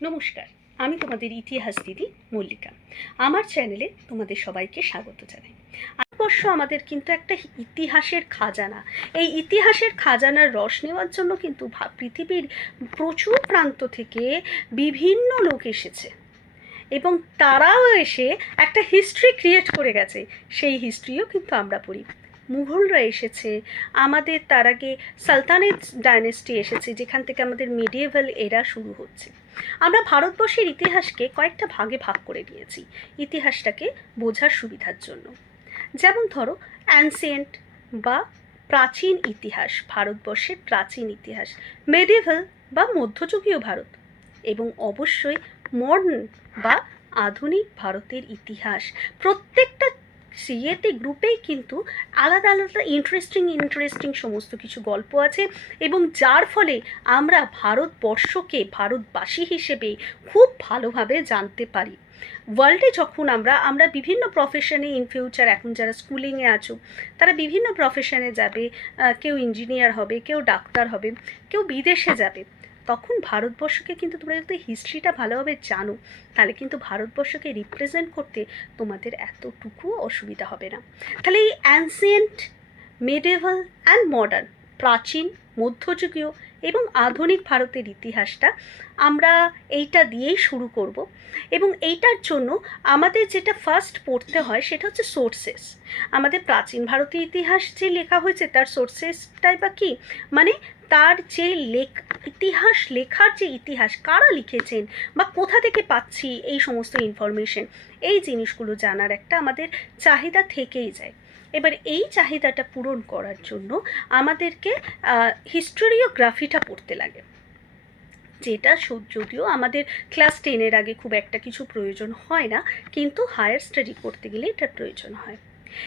নমস্কার, আমি তোমাদের ইতিহাস দিদি মল্লিকা। আমার চ্যানেলে তোমাদের সবাইকে স্বাগত জানাই। ভারতবর্ষ আমাদের কিন্তু একটা ইতিহাসের খাজানা। এই ইতিহাসের খাজানার রস নেওয়ার জন্য কিন্তু পৃথিবীর প্রচুর প্রান্ত থেকে বিভিন্ন লোক এসেছে। এবং তারাও এসে একটা হিস্ট্রি ক্রিয়েট করে গেছে। সেই হিস্ট্রিও কিন্তু আমরা পড়ি। মুঘলরা এসেছে। আমাদের তার আগে সালতানেট ডাইনেস্টি এসেছে, যেখান থেকে আমাদের মিডিয়েভাল এরা শুরু হচ্ছে। আমরা ভারতবর্ষের ইতিহাসকে কয়েকটা ভাগে ভাগ করে নিয়েছি, ইতিহাসটাকে বোঝার সুবিধার জন্য। যেমন ধরো অ্যানসিয়েন্ট বা প্রাচীন ইতিহাস, ভারতবর্ষের প্রাচীন ইতিহাস মেডিয়েভাল বা মধ্যযুগীয় ভারত, এবং অবশ্যই মডার্ন বা আধুনিক ভারতের ইতিহাস। প্রত্যেকটা সিএতে গ্রুপেই কিন্তু আলাদা আলাদা ইন্টারেস্টিং ইন্টারেস্টিং সমস্ত কিছু গল্প আছে এবং যার ফলে আমরা ভারতবর্ষকে, ভারতবাসী হিসেবে খুব ভালোভাবে জানতে পারি। ওয়ার্ল্ডে যখন আমরা আমরা বিভিন্ন প্রফেশনে ইন ফিউচার এখন যারা স্কুলিংয়ে আছো, তারা বিভিন্ন প্রফেশনে যাবে কেউ ইঞ্জিনিয়ার হবে, কেউ ডাক্তার হবে, কেউ বিদেশে যাবে। তখন ভারতবর্ষকে কিন্তু তোমরা যদি হিস্ট্রিটা ভালোভাবে জানো, তাহলে কিন্তু ভারতবর্ষকে রিপ্রেজেন্ট করতে তোমাদের এতটুকু অসুবিধা হবে না। তাহলে এই অ্যানসিয়েন্ট মেডেভাল অ্যান্ড মডার্ন প্রাচীন, মধ্যযুগীয় এবং আধুনিক ভারতের ইতিহাসটা আমরা এইটা দিয়েই শুরু করব। এবং এইটার জন্য আমাদের যেটা ফার্স্ট পড়তে হয় সেটা হচ্ছে সোর্সেস আমাদের প্রাচীন ভারতীয় ইতিহাস যে লেখা হয়েছে, তার সোর্সেসটাই বা কী? মানে তার যে লেখ, ইতিহাস, লেখার যে ইতিহাস, কারা লিখেছেন বা কোথা থেকে পাচ্ছি এই সমস্ত ইনফরমেশন এই জিনিসগুলো জানার একটা আমাদের চাহিদা থেকেই যায়। এবার এই চাহিদাটা পূরণ করার জন্য আমাদেরকে হিস্টোরিওগ্রাফিটা পড়তে লাগে। যেটা যদিও আমাদের ক্লাস টেনের আগে খুব একটা কিছু প্রয়োজন হয় না, কিন্তু হায়ার স্টাডি করতে গেলে এটার প্রয়োজন হয়।